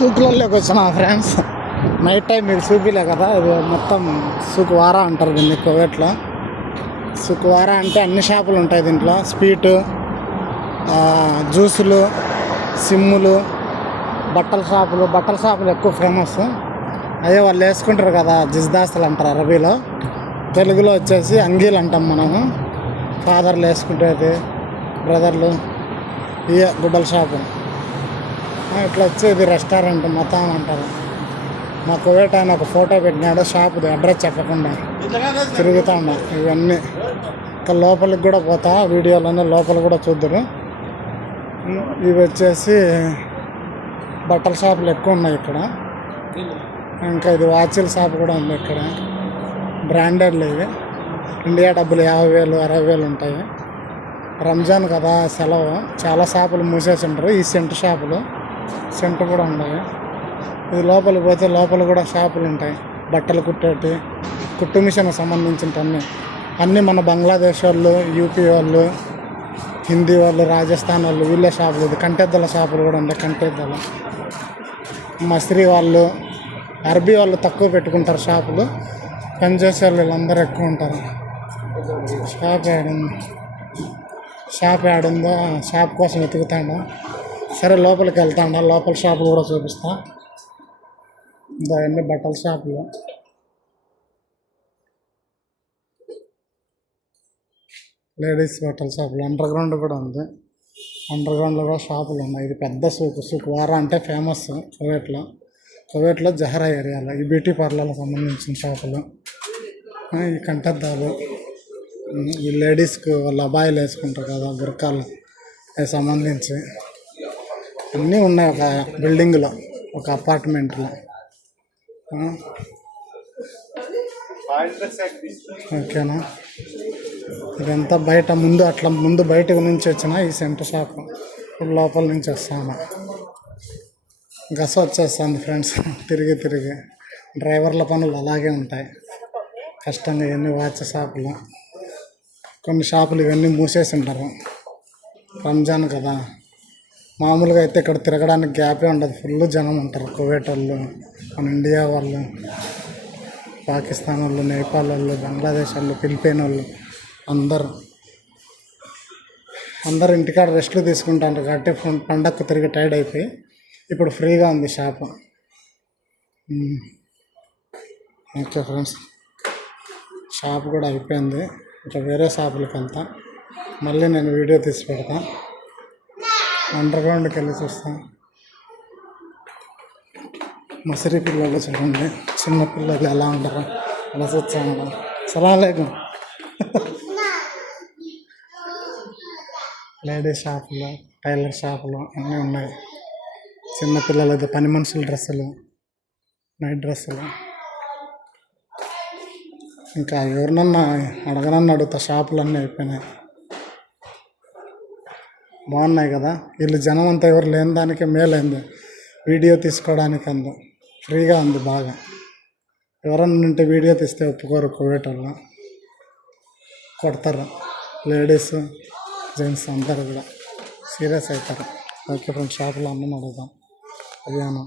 సూకులలోకి వచ్చిన friends. Night time మీరు చూపిలే కదా, ఇది మొత్తం సుకువారా అంటారు దీన్ని కువైట్లో. సుకువారా అంటే అన్ని షాపులు ఉంటాయి దీంట్లో. స్వీటు, జ్యూసులు, సిమ్ములు, బట్టల షాపులు ఎక్కువ ఫేమస్. అదే వాళ్ళు వేసుకుంటారు కదా, జిజ్దాస్తులు అంటారు అరబీలో. తెలుగులో వచ్చేసి అంగీలు అంటాం మనము. ఫాదర్లు వేసుకుంటేది, బ్రదర్లు. ఇయే గుడ్డల షాపు. ఇట్లా వచ్చేది రెస్టారెంట్ మొత్తం అంటారు. మా కువైట్ ఆయన ఒక ఫోటో పెట్టినాడు షాపుది, అడ్రస్ చెప్పకుండా తిరుగుతూ ఉన్నా. ఇవన్నీ ఇంకా లోపలికి కూడా పోతా, వీడియోలోనే లోపల కూడా చూద్దరు. ఇవి వచ్చేసి బట్టల షాపులు ఎక్కువ ఉన్నాయి ఇక్కడ. ఇంకా ఇది వాచీల షాప్ కూడా ఉంది ఇక్కడ. బ్రాండెడ్లు ఇవి. ఇండియా డబ్బులు 50,000 60,000 ఉంటాయి. రంజాన్ కదా సెలవు, చాలా షాపులు మూసేసి ఉంటారు. ఈ సెంటు కూడా ఉన్నాయి. ఇది లోపలికి పోతే లోపల కూడా షాపులు ఉంటాయి. బట్టలు కుట్టేటి, కుట్టు మిషన్ సంబంధించిన అన్నీ మన బంగ్లాదేశ్ వాళ్ళు, యూపీ వాళ్ళు, హిందీ వాళ్ళు, రాజస్థాన్ వాళ్ళు, వీళ్ళే షాపులు. ఇది కంటెద్దల షాపులు కూడా ఉంటాయి. కంటెద్దల మస్త్రీ వాళ్ళు, అరబీ వాళ్ళు తక్కువ పెట్టుకుంటారు షాపులు. పనిచేసే వాళ్ళు వీళ్ళందరూ ఎక్కువ ఉంటారు. షాప్ యాడుందో షాప్ కోసం వెతుకుతాడా. సరే లోపలికి వెళ్తాడా, లోపల షాపులు కూడా చూపిస్తా. ఇవన్నీ బట్టల షాపులు. లేడీస్ బట్టల షాపులు. అండర్ గ్రౌండ్ కూడా ఉంది. అండర్ గ్రౌండ్లో కూడా షాపులు ఉన్నాయి. ఇది పెద్ద సుకువారా అంటే ఫేమస్ కువైట్లో జహరా ఏరియాలో. ఈ బ్యూటీ పార్లర్లకు సంబంధించిన షాపులు. ఈ కంటద్దాలు, ఈ లేడీస్కి వాళ్ళ అబ్బాయిలు వేసుకుంటారు కదా బుర్కాలు, అవి సంబంధించి అన్నీ ఉన్నాయి ఒక బిల్డింగ్లో, ఒక అపార్ట్మెంట్లో. ఓకేనా. ఇదంతా బయట ముందు బయటకు నుంచి వచ్చిన ఈ సెంటర్ షాప్. ఇప్పుడు లోపల నుంచి వస్తాను. గస వచ్చేస్తుంది ఫ్రెండ్స్. తిరిగి డ్రైవర్ల పనులు అలాగే ఉంటాయి. కష్టంగా ఇవన్నీ వాచ్ షాపులు. కొన్ని షాపులు ఇవన్నీ మూసేసి ఉంటారు, రంజాన్ కదా. మామూలుగా అయితే ఇక్కడ తిరగడానికి గ్యాపే ఉండదు. ఫుల్ జనం ఉంటారు. కువైట్ వాళ్ళు, మన ఇండియా వాళ్ళు, పాకిస్తాన్ వాళ్ళు, నేపాల్ వాళ్ళు, బంగ్లాదేశ్ వాళ్ళు, ఫిలిపైన్ వాళ్ళు అందరు ఇంటికాడ రెస్ట్లు తీసుకుంటారు కాబట్టి పండగకు తిరిగి టైర్డ్ అయిపోయి ఇప్పుడు ఫ్రీగా ఉంది షాపు. ఓకే ఫ్రెండ్స్, షాప్ కూడా అయిపోయింది. ఇంకా వేరే షాపులకు వెళ్తా. మళ్ళీ నేను వీడియో తీసి పెడతా. అండర్ గ్రౌండ్కి వెళ్ళి చూస్తాను. మసరి పిల్లలు చూడండి, చిన్న పిల్లలు ఎలా ఉంటారు, అలా చూస్తాను. సలాంలేకం. లేడీస్ షాపులు, టైలర్ షాపులు అన్నీ ఉన్నాయి. చిన్నపిల్లలు అయితే పని మనుషుల డ్రెస్సులు, నైట్ డ్రెస్సులు. ఇంకా ఎవరినన్నా అడుగుతా. షాపులు అయిపోయినాయి. బాగున్నాయి కదా. వీళ్ళు జనం అంతా ఎవరు లేని దానికే మేలైంది. వీడియో తీసుకోవడానికి అందు ఫ్రీగా ఉంది బాగా. ఎవరన్నా ఉంటే వీడియో తీస్తే ఒప్పుకోరు కువైట్ వాళ్ళు, కొడతారు. లేడీస్ జెంట్స్ అందరూ కూడా సీరియస్ అవుతారు. ఓకే ఫ్రెండ్స్, షాపులో అన్నీ అడుగుదాం. అదేనా